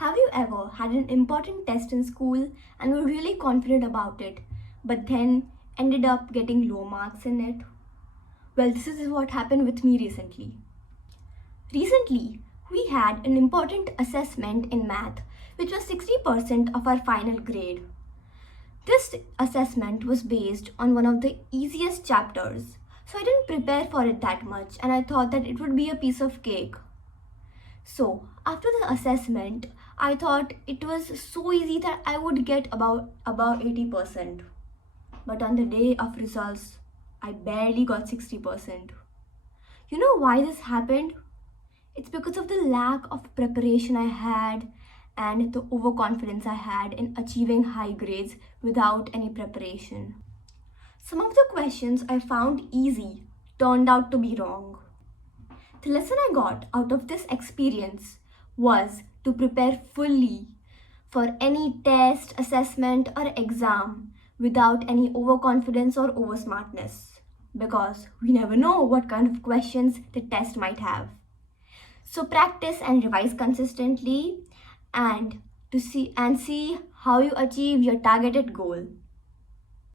Have you ever had an important test in school and were really confident about it, but then ended up getting low marks in it? Well, this is what happened with me recently. Recently, we had an important assessment in math, which was 60% of our final grade. This assessment was based on one of the easiest chapters, so I didn't prepare for it that much and I thought that it would be a piece of cake. So, after the assessment, I thought it was so easy that I would get about above 80%. But on the day of results, I barely got 60%. You know why this happened? It's because of the lack of preparation I had and the overconfidence I had in achieving high grades without any preparation. Some of the questions I found easy turned out to be wrong. The lesson I got out of this experience was to prepare fully for any test, assessment, or exam without any overconfidence or oversmartness because we never know what kind of questions the test might have. So practice and revise consistently and see how you achieve your targeted goal.